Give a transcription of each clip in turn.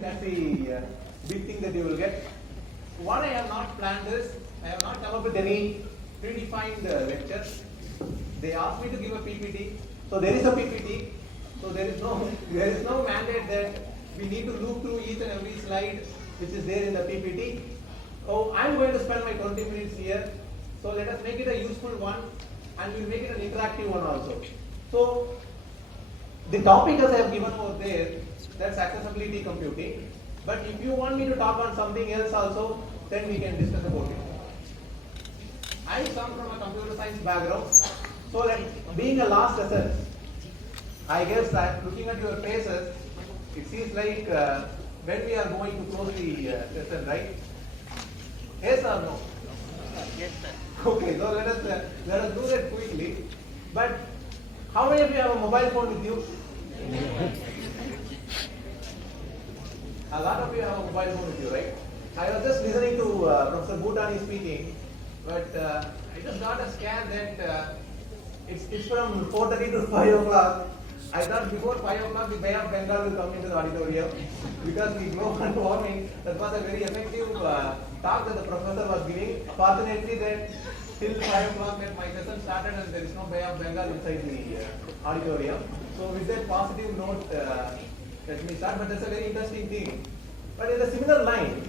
that's the big thing that you will get. What I have not planned is, I have not come up with any predefined lecture. They asked me to give a PPT, so there is a PPT. So there is no mandate that we need to look through each and every slide which is there in the PPT. So I'm going to spend my 20 minutes here. So let us make it a useful one, and we'll make it an interactive one also. So the topic as I have given over there, that's accessibility computing. But if you want me to talk on something else also, then we can discuss about it. I come from a computer science background. So like being a last lesson, I guess that looking at your faces, it seems like when we are going to close the session, right? Yes or no? Yes, sir. Okay, so let us do that quickly. But how many of you have a mobile phone with you? A lot of you have a mobile phone with you, right? I was just listening to Professor Bhutani speaking, but I just got a scare that it's from 4:30 to 5 o'clock. I thought before 5 o'clock the Bay of Bengal will come into the auditorium because the global warming, that was a very effective talk that the professor was giving. Fortunately that till 5 o'clock that my session started and there is no Bay of Bengal inside the auditorium. So with that positive note, let me start, but that's a very interesting thing. But in a similar line,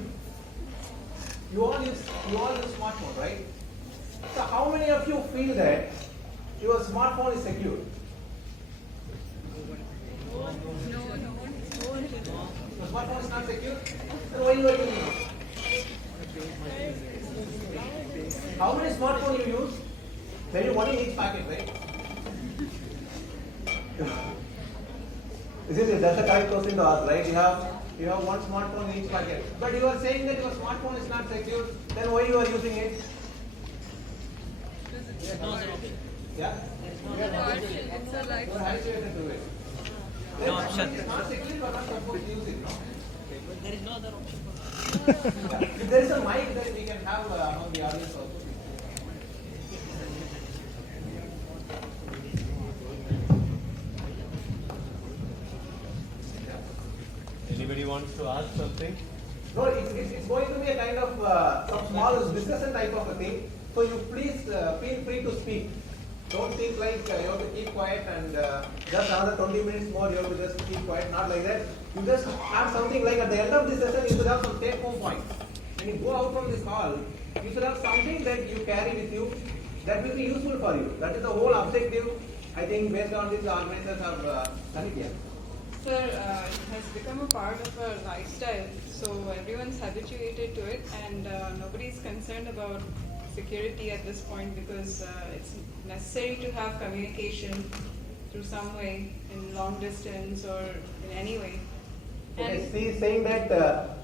you all use smartphone, right? So how many of you feel that your smartphone is secure? The smartphone is not secure? Then why you are using it? How many smartphones you use? Maybe one in each packet, right? Isn't it? That's the correct question to ask, right? You have one smartphone in each packet. But you are saying that your smartphone is not secure, then why you are using it? Yeah? It's a life. How is it to it? No option. It's not secure, you are not supposed to use it, no? There is no other option. Yeah. If there is a mic, then we can have among the audience also. Anybody wants to ask something? No, it's going to be a kind of some small discussion type of a thing. So you please feel free to speak. Don't think like you have to keep quiet and just another 20 minutes more you have to just keep quiet. Not like that. You just have something like at the end of this session you should have some take home points. When you go out from this hall, you should have something that you carry with you that will be useful for you. That is the whole objective. I think based on this the organizers have done it here. Sir, it has become a part of our lifestyle, so everyone's habituated to it, and nobody is concerned about security at this point because it's necessary to have communication through some way, in long distance or in any way. Okay, she is saying that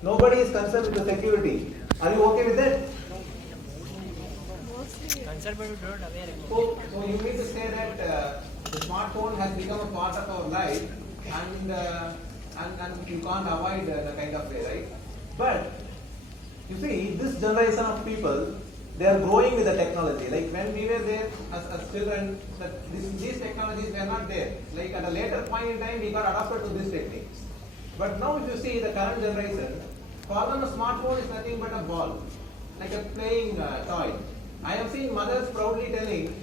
nobody is concerned with the security. Are you okay with that? Concerned but we don't aware about So you mean to say that the smartphone has become a part of our life and you can't avoid the kind of way, right? But you see, this generation of people, they are growing with the technology. Like when we were there as children, these technologies were not there. Like at a later point in time, we got adapted to these techniques. But now if you see the current generation, for them a smartphone is nothing but a ball, like a playing toy. I have seen mothers proudly telling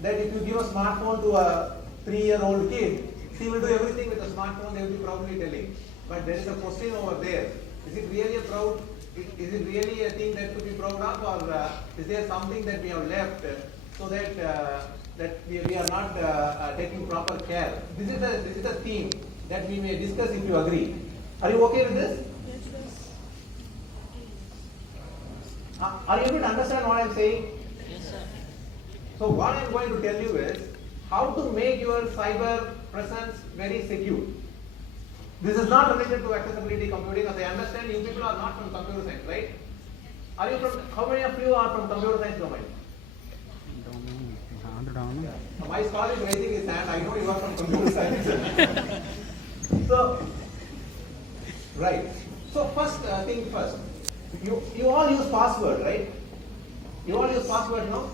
that if you give a smartphone to a 3-year-old kid, she will do everything with a smartphone, they will be proudly telling. But there is a question over there. Is it really is it really a thing that to be proud of, or is there something that we have left so that that we are not taking proper care? This is a theme that we may discuss if you agree. Are you okay with this? Yes, Are you able to understand what I am saying? Yes, sir. So what I am going to tell you is how to make your cyber presence very secure. This is not related to accessibility computing, as I understand you people are not from computer science, right? Are you from, how many of you are from computer science domain? My scholar is raising his hand, I know you are from computer science. So, right. So first thing first, you all use password, right? You all use password, no?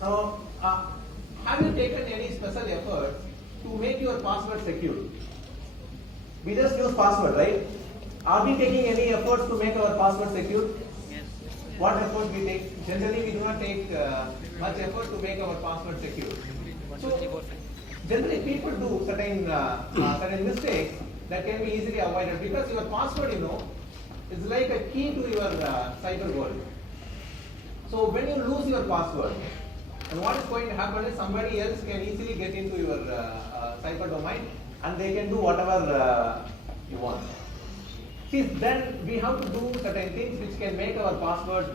So, have you taken any special effort to make your password secure? We just use password, right? Are we taking any efforts to make our password secure? Yes. What effort we take? Generally, we do not take much effort to make our password secure. So, generally, people do certain mistakes that can be easily avoided because your password, is like a key to your cyber world. So, when you lose your password, and what is going to happen is somebody else can easily get into your cyber domain and they can do whatever you want. See, then we have to do certain things which can make our password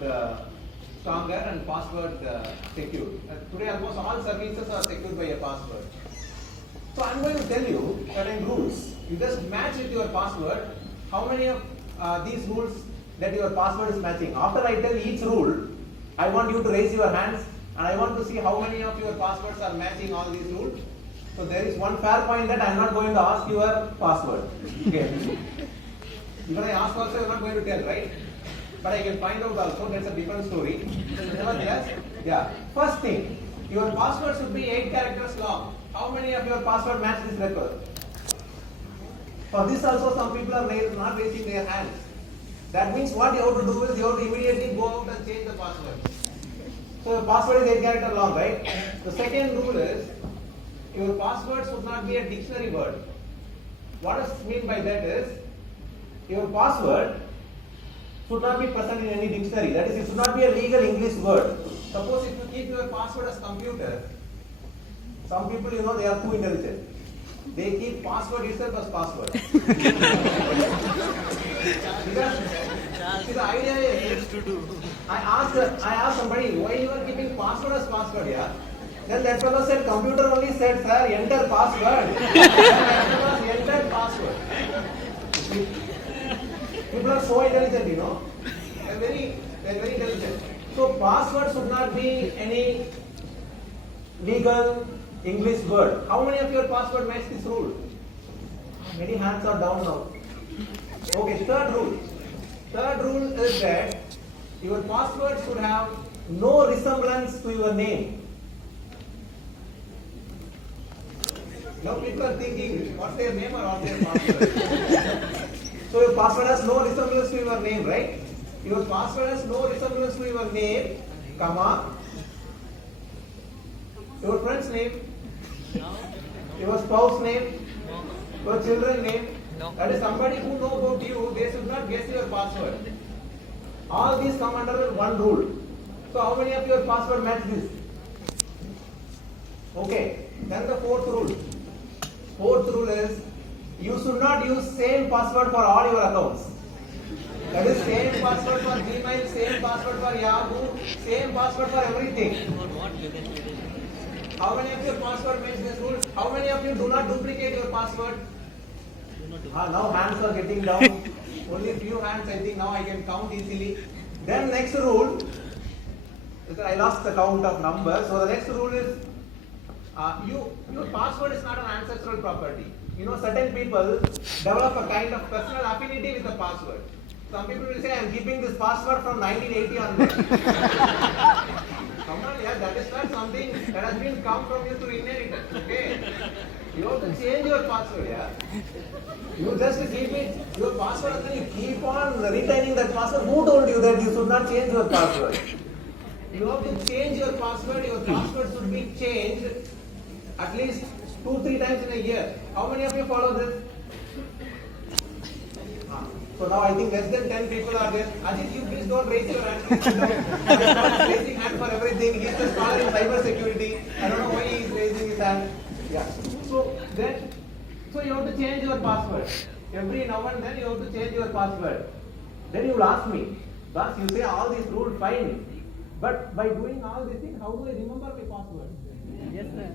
stronger and password secure. Today almost all services are secured by a password. So I'm going to tell you certain rules. You just match with your password how many of these rules that your password is matching. After I tell each rule, I want you to raise your hands and I want to see how many of your passwords are matching all these rules. So there is one fair point that I am not going to ask your password. Okay. Even I ask also, you are not going to tell, right? But I can find out also, that's a different story. Nevertheless, yeah. First thing, your password should be 8 characters long. How many of your password match this record? For this also, some people are not raising their hands. That means what you have to do is you have to immediately go out and change the password. So your password is 8 characters long, right? The second rule is, your password should not be a dictionary word. What does mean by that is, your password should not be present in any dictionary. That is, it should not be a legal English word. Suppose if you keep your password as computer, some people, they are too intelligent. They keep password itself as password. Because see, the idea is, I asked somebody, why you are keeping password as password, yeah? Then that fellow said, computer only said, sir, enter password. Enter password. People are so intelligent, They're very intelligent. So password should not be any legal English word. How many of your password match this rule? Many hands are down now. Okay, third rule. Third rule is that your password should have no resemblance to your name. Now people are thinking, what's their name or what's their password? So your password has no resemblance to your name, right? Your password has no resemblance to your name, comma, your friend's name, your spouse name, your children's name. That is somebody who knows about you, they should not guess your password. All these come under one rule. So how many of your password match this? Okay, then the fourth rule. Fourth rule is, you should not use same password for all your accounts. That is same password for Gmail, same password for Yahoo, same password for everything. How many of your password match this rule? How many of you do not duplicate your password? Now hands are getting down. Only few hands, I think now I can count easily. Then next rule, I lost the count of numbers. So the next rule is, your password is not an ancestral property. Certain people develop a kind of personal affinity with the password. Some people will say, I am keeping this password from 1980 onwards. Come on, yeah, that is not something that has been come from you through inheritance. Okay? You have to change your password, yeah? You just keep it, your password, and then you keep on retaining that password. Who told you that you should not change your password? You have to change your password should be changed at least 2-3 times in a year. How many of you follow this? So now I think less than 10 people are there. Ajit, you please don't raise your hand. He's raising hand for everything. He's a scholar in cyber security. I don't know why he is raising his hand. Yeah. So you have to change your password. Every now and then you have to change your password. Then you will ask me, boss, you say all these rules fine. But by doing all these things, how do I remember my password? Yes, sir.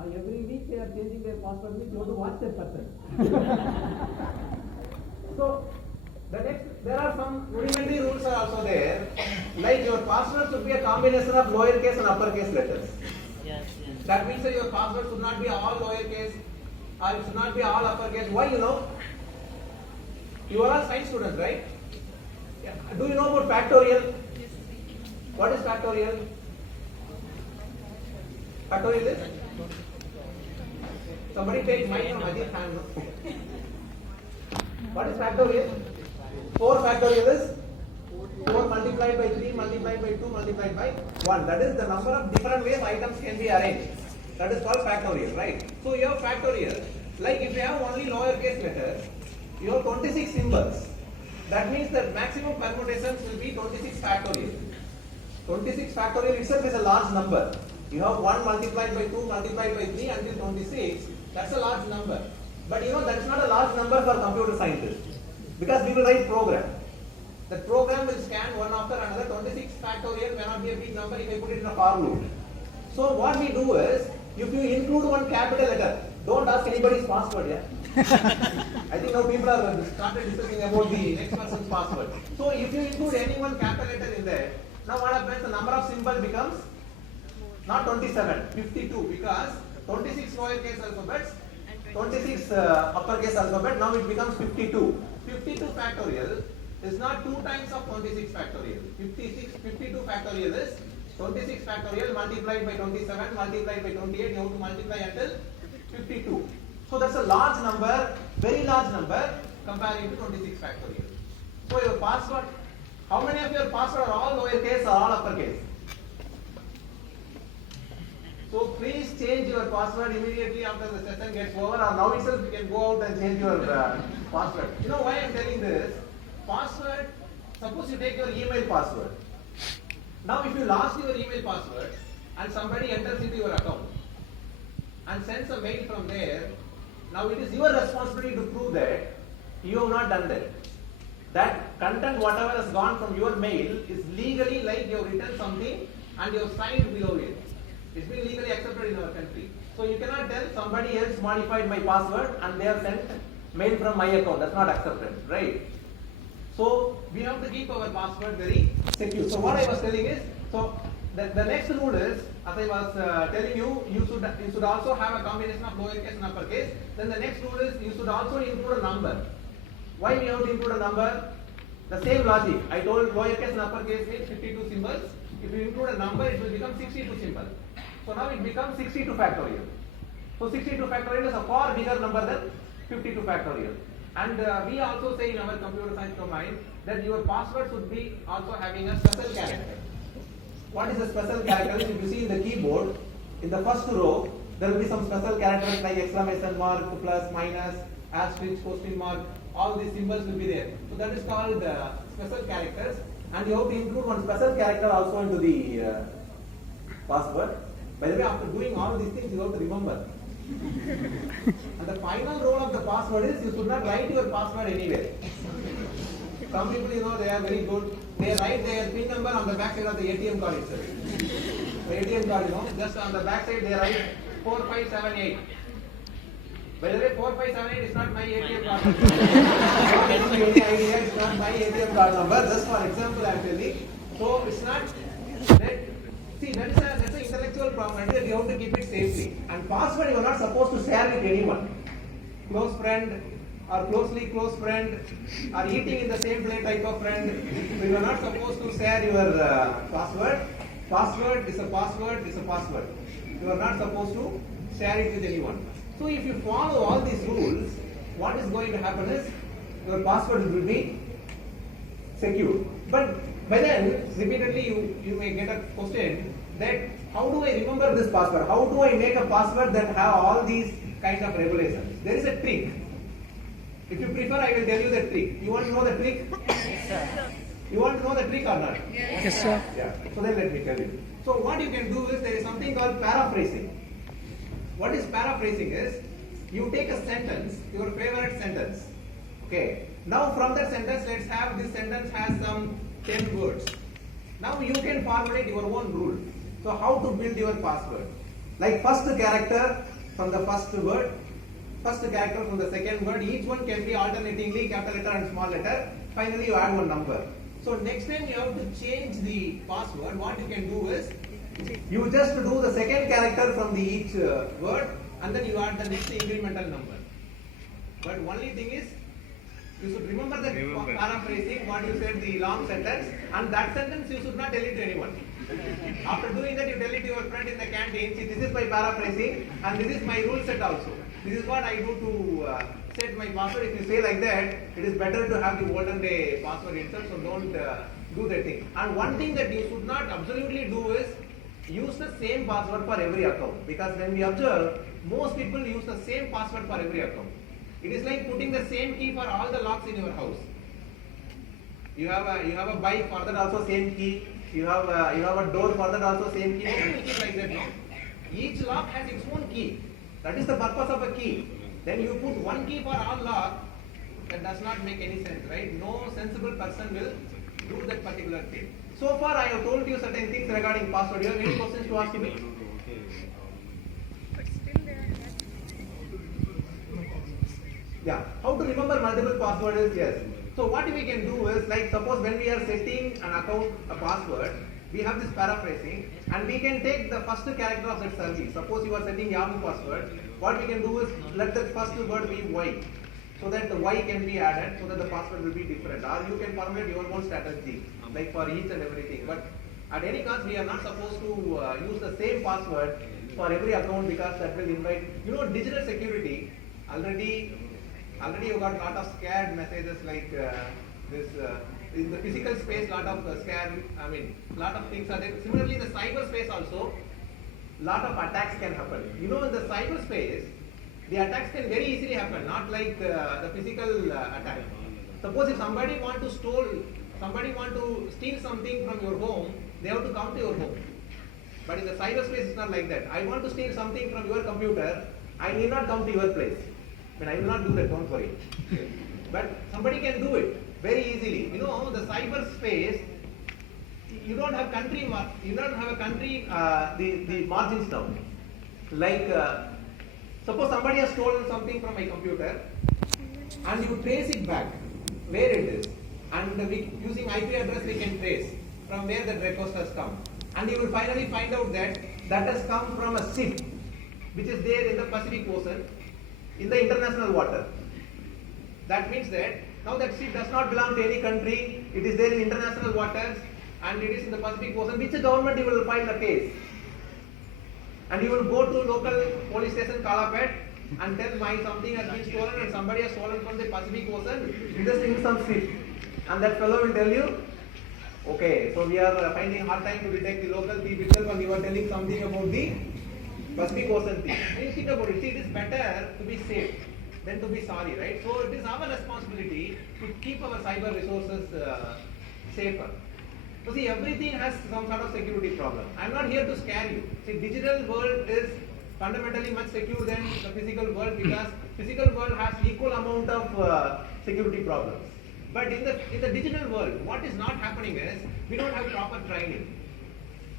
Every week they are changing their password, means you have to watch that person. So, there are some rudimentary rules are also there. Like your password should be a combination of lowercase and uppercase letters. Yes. That means that your password should not be all lowercase or it should not be all uppercase. Why, You are all science students, right? Yeah. Do you know about factorial? What is factorial? Factorial is? Somebody take mic from Ajit's hand. What is factorial? 4 factorial is 4 multiplied by 3 multiplied by 2 multiplied by 1. That is the number of different ways items can be arranged. That is called factorial, right? So you have factorial. Like if you have only lowercase letters, you have 26 symbols. That means that maximum permutations will be 26 factorial. 26 factorial itself is a large number. You have 1 multiplied by 2 multiplied by 3 until 26. That's a large number. But you know that's not a large number for computer scientists. Because we will write program. The program will scan one after another. 26 factorial may not be a big number if I put it in a for loop. So what we do is, if you include one capital letter, don't ask anybody's password, yeah? I think now people are started discussing about the next person's password. So if you include any one capital letter in there, now what happens? The number of symbols becomes not 27, 52, because 26 lowercase alphabets, 26 uppercase alphabet, now it becomes 52. 52 factorial is not 2 times of 26 factorial. 52 factorial is 26 factorial multiplied by 27 multiplied by 28. You have to multiply until 52. So that's a large number, very large number comparing to 26 factorial. So your password, how many of your password are all lowercase or all uppercase? So please change your password immediately after the session gets over, or now itself you can go out and change your password. You know why I am telling this? Password, suppose you take your email password. Now if you lost your email password and somebody enters into your account and sends a mail from there, now it is your responsibility to prove that you have not done that. That content, whatever has gone from your mail, is legally like you have written something and you have signed below it. It's been legally accepted in our country. So you cannot tell somebody else modified my password and they have sent mail from my account. That's not accepted, right? So we have to keep our password very secure. So what I was telling is, so the next rule is, as I was telling you, you should also have a combination of lowercase and uppercase. Then the next rule is you should also include a number. Why we have to include a number? The same logic. I told lowercase and uppercase means 52 symbols. If you include a number, it will become 62 symbols. So now it becomes 62 factorial. So 62 factorial is a far bigger number than 52 factorial. And we also say in our computer science domain that your password should be also having a special character. What is the special character? If you see in the keyboard, in the first row, there will be some special characters like exclamation mark, plus, minus, asterisk, question mark. All these symbols will be there. So that is called special characters. And you have to include one special character also into the password. By the way, after doing all these things, you have to remember. And the final role of the password is you should not write your password anywhere. Some people, you know, they are very good. They write their PIN number on the back side of the ATM card itself. The ATM card, you know, just on the back side they write 4578. By the way, 4578 is not my ATM card number. Don't give any idea, it's not my ATM card number. Just for example, actually. So it's not that. See, that's an intellectual property that you have to keep it safely. And password you are not supposed to share with anyone. Close friend or closely close friend or eating in the same plate type of friend. So you are not supposed to share your password. Password is a password is a password. You are not supposed to share it with anyone. So if you follow all these rules, what is going to happen is your password will be secure. But by then, repeatedly you may get a question that how do I remember this password? How do I make a password that have all these kind of regulations? There is a trick. If you prefer, I will tell you the trick. You want to know the trick? Yes, sir. You want to know the trick or not? Yes, sir. Yeah. So then let me tell you. So what you can do is there is something called paraphrasing. What is paraphrasing is you take a sentence, your favorite sentence. Okay. Now from that sentence, let's have this sentence has some 10 words. Now you can formulate your own rule. So how to build your password? Like first character from the first word, first character from the second word, each one can be alternatingly capital letter and small letter. Finally you add one number. So next time you have to change the password, what you can do is, you just do the second character from the each word and then you add the next incremental number. But only thing is, you should remember that paraphrasing what you said, the long sentence, and that sentence you should not tell it to anyone. After doing that, you tell it to your friend in the canteen, see, this is my paraphrasing and this is my rule set also. This is what I do to set my password. If you say like that, it is better to have the olden day password itself. So don't do that thing. And one thing that you should not absolutely do is use the same password for every account, because when we observe, most people use the same password for every account. It is like putting the same key for all the locks in your house. You have a bike, for that also same key. You have a door, for that also same key. Why do you keep like that? No? Each lock has its own key. That is the purpose of a key. Then you put one key for all lock. That does not make any sense, right? No sensible person will do that particular thing. So far, I have told you certain things regarding password. You have any questions to ask me? But still they are not. Yeah. How to remember multiple passwords is yes. So what we can do is, like, suppose when we are setting an account, a password, we have this paraphrasing, and we can take the first character of that service. Suppose you are setting Yahoo password, what we can do is let the first word be Y, so that the Y can be added, so that the password will be different. Or you can formulate your own strategy, like for each and everything. But at any cost, we are not supposed to use the same password for every account, because that will invite, digital security. Already you got lot of scared messages like this. In the physical space, lot of lot of things are there. Similarly, in the cyber space also, lot of attacks can happen. In the cyber space, the attacks can very easily happen, not like the physical attack. Suppose if somebody want to steal something from your home, they have to come to your home. But in the cyber space, it's not like that. I want to steal something from your computer, I need not come to your place. I will not do that, don't worry. But somebody can do it very easily. The cyber space, you don't have country, the margins now. Like, suppose somebody has stolen something from my computer, and you trace it back, where it is. And using IP address, we can trace from where the request has come. And you will finally find out that has come from a ship, which is there in the Pacific Ocean, in the international water. That means that now that ship does not belong to any country, it is there in international waters, and it is in the Pacific Ocean. Which government you will file the case? And you will go to local police station, Kalapet, and tell something has been stolen and somebody has stolen from the Pacific Ocean, it is in some ship. And that fellow will tell you, okay, so we are finding hard time to detect the local thief itself, and you are telling something about the Pacific Ocean thief. When you think about it, it is better to be safe than to be sorry, right? So it is our responsibility to keep our cyber resources safer. So see, everything has some sort of security problem. I am not here to scare you. See, digital world is fundamentally much secure than the physical world, because physical world has equal amount of security problems. But in the digital world, what is not happening is we don't have proper training.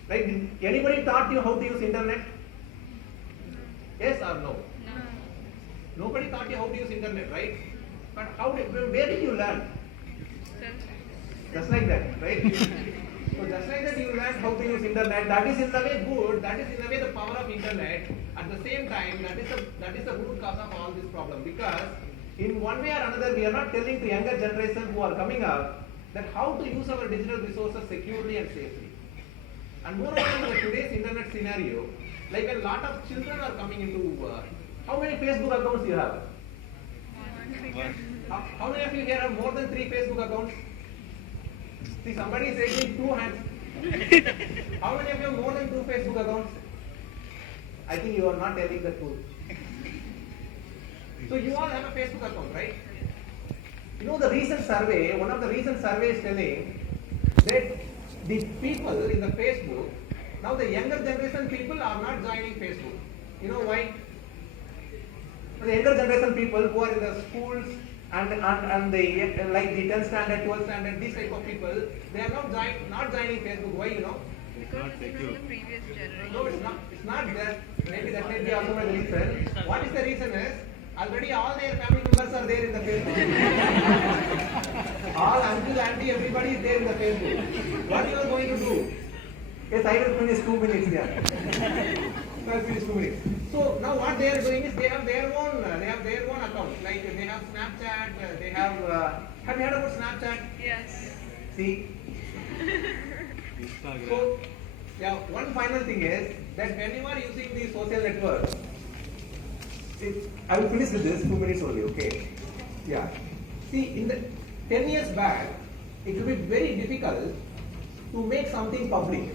Right? Anybody taught you how to use internet? Yes or no? No. Nobody taught you how to use internet, right? But where did you learn? Just like that, right? So just like that you learn how to use internet. That is in the way good. That is in the way the power of internet. At the same time, that is the root cause of all this problem. Because in one way or another, we are not telling to younger generation who are coming up that how to use our digital resources securely and safely. And moreover, in today's internet scenario, like a lot of children are coming into. How many Facebook accounts you have? How many of you here have more than 3 Facebook accounts? See, somebody is raising 2 hands. How many of you have more than 2 Facebook accounts? I think you are not telling the truth. So you all have a Facebook account, right? The recent survey, one of the recent surveys is telling that the people in the Facebook, now the younger generation people are not joining Facebook. You know why? The younger generation people who are in the schools and the like the 10th standard, 12th standard, these type of people, they are not joining Facebook. Why, Because it's from the previous generation. No, it's not. It's not that. Maybe that may be also the reason. What is the reason is, already all their family members are there in the Facebook. All uncle, auntie, everybody is there in the Facebook. What you are going to do? Yes, I will finish 2 minutes here. I will finish 2 minutes. So now what they are doing is they have their own account. Like they have Snapchat. They have. Have you heard about Snapchat? Yes. See. Instagram. So, yeah, one final thing is that when you are using these social networks, I will finish with this 2 minutes only, okay? Yeah. See, in the 10 years back, it will be very difficult to make something public.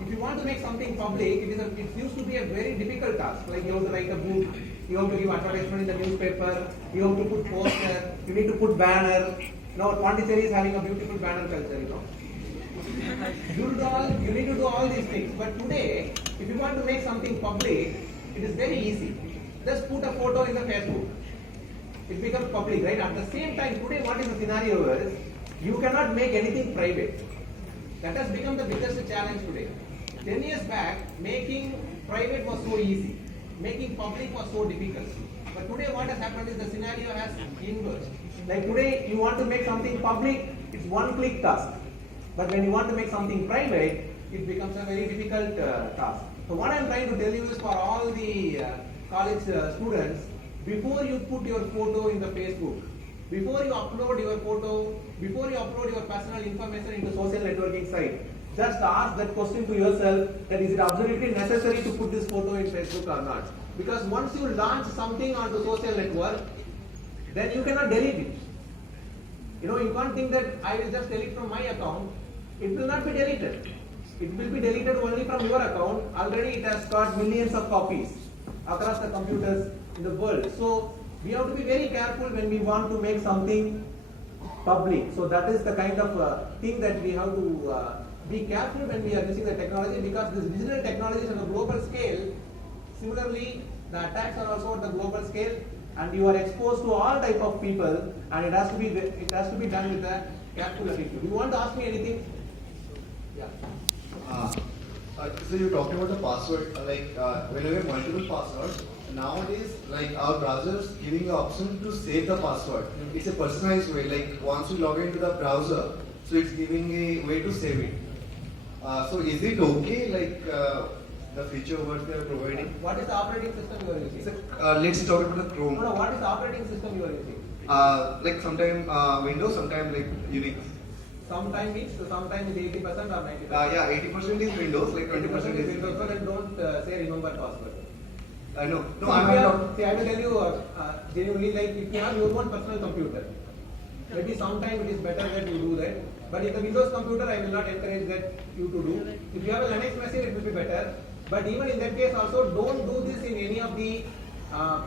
If you want to make something public, it used to be a very difficult task. Like you have to write a book, you have to give advertisement in the newspaper, you have to put poster, you need to put banner. Now Pondicherry is having a beautiful banner culture, you know. You need to do all these things. But today, if you want to make something public, it is very easy. Just put a photo in the Facebook. It becomes public, right? At the same time, today what is the scenario is, you cannot make anything private. That has become the biggest challenge today. 10 years back, making private was so easy. Making public was so difficult. But today what has happened is the scenario has inverted. Like today, you want to make something public, it's one-click task. But when you want to make something private, it becomes a very difficult task. So what I am trying to tell you is for all the college students, before you put your photo in the Facebook, before you upload your photo, before you upload your personal information into social networking site, just ask that question to yourself, that is it absolutely necessary to put this photo in Facebook or not? Because once you launch something onto social network, then you cannot delete it. You know, you can't think that I will just delete from my account. It will not be deleted. It will be deleted only from your account. Already it has got millions of copies across the computers in the world. So we have to be very careful when we want to make something public. So that is the kind of thing that we have to be careful when we are using the technology, because this digital technology is on a global scale. Similarly, the attacks are also at the global scale, and you are exposed to all type of people, and it has to be done with a careful attitude. You want to ask me anything? Yeah. So you talked about the password, when you have multiple passwords, nowadays our browsers giving the option to save the password. It's a personalized way, like once you log into the browser, so it's giving a way to save it. So is it okay, the feature what they are providing? What is the operating system you are using? Let's talk about the Chrome. No, what is the operating system you are using? Sometime Windows, sometime Unix. Sometime means sometime is 80% or 90%. Yeah, 80% is Windows, 20% is Windows. So then don't say remember password. No, See, I'm not. See, I will tell you genuinely, like if you have your own personal computer, maybe sometime it is better that you do that. But in the Windows computer, I will not encourage that you to do. If you have a Linux machine, it will be better. But even in that case, also don't do this in any of the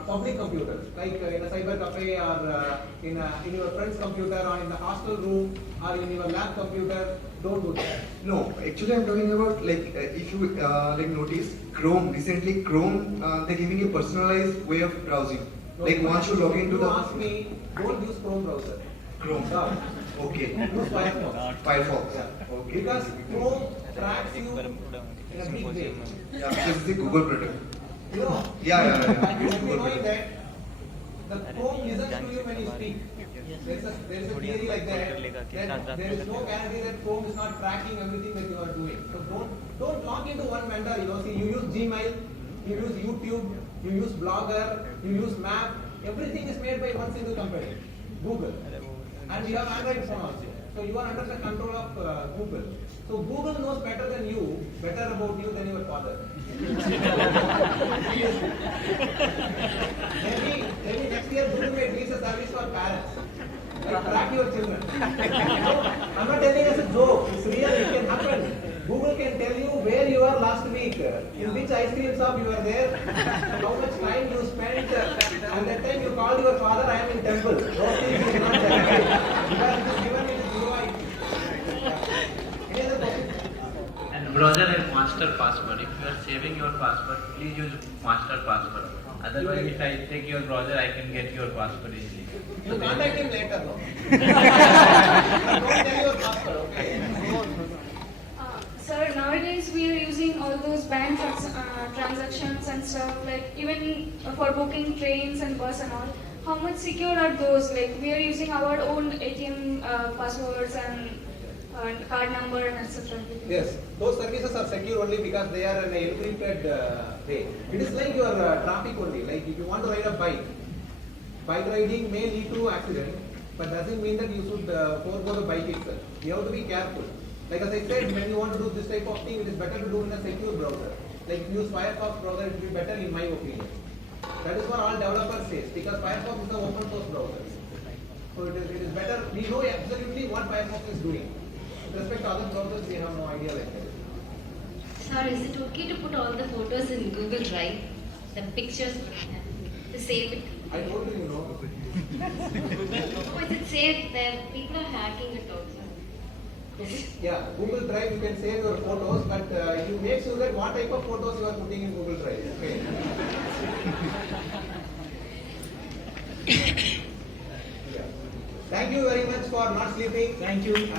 public computers, like in a cyber cafe or in your friend's computer or in the hostel room or in your lab computer. Don't do that. No, actually I'm talking about if you notice Chrome, recently Chrome they're giving a personalized way of browsing. Once you log into you ask me, don't use Chrome browser. Chrome. No. Okay. Use Firefox. Firefox. Yeah. Okay. Because Chrome tracks you in a big way. Yeah, because it's a Google product. You know, Yeah. you It's should be Google knowing product. that the Chrome listens to you when you speak. There is a theory like that there is no guarantee that Chrome is not tracking everything that you are doing. So don't log into one vendor. You know, see, you use Gmail, you use YouTube, you use Blogger, you use Map. Everything is made by one single company, Google. And we have Android phone also. So you are under the control of Google. So Google knows better than you, better about you than your father. maybe next year Google may release a service for parents. Like track your children. I'm not telling us a joke. It's real. It can happen. Google can tell you where you were last week, in which ice cream shop you were there, how much time you spent, and that time you called your father, I am in temple. Those things you cannot say. Because it is given in the UI. Any other question? And browser has master password. If you are saving your password, please use master password. Otherwise, if I take your browser, I can get your password easily. You contact him later, no? Don't tell your password, okay? Sir, nowadays we are using all those bank transactions and stuff, like even for booking trains and bus and all. How much secure are those? Like we are using our own ATM passwords and card number and etc. Yes, those services are secure only because they are in an encrypted way. It is like your traffic only. Like if you want to ride a bike riding may lead to accident, but doesn't mean that you should forego the bike itself. You have to be careful. Like as I said, when you want to do this type of thing, it is better to do in a secure browser. Like if you use Firefox browser, it will be better in my opinion. That is what all developers say, because Firefox is an open source browser. So it is better, we know absolutely what Firefox is doing. With respect to other browsers, we have no idea like that. Sir, is it okay to put all the photos in Google Drive? The pictures to save it? I told you, you know. Oh, is it safe there? People are hacking it also. Yeah, Google Drive, you can save your photos, but you make sure that what type of photos you are putting in Google Drive. Okay. Yeah. Thank you very much for not sleeping. Thank you.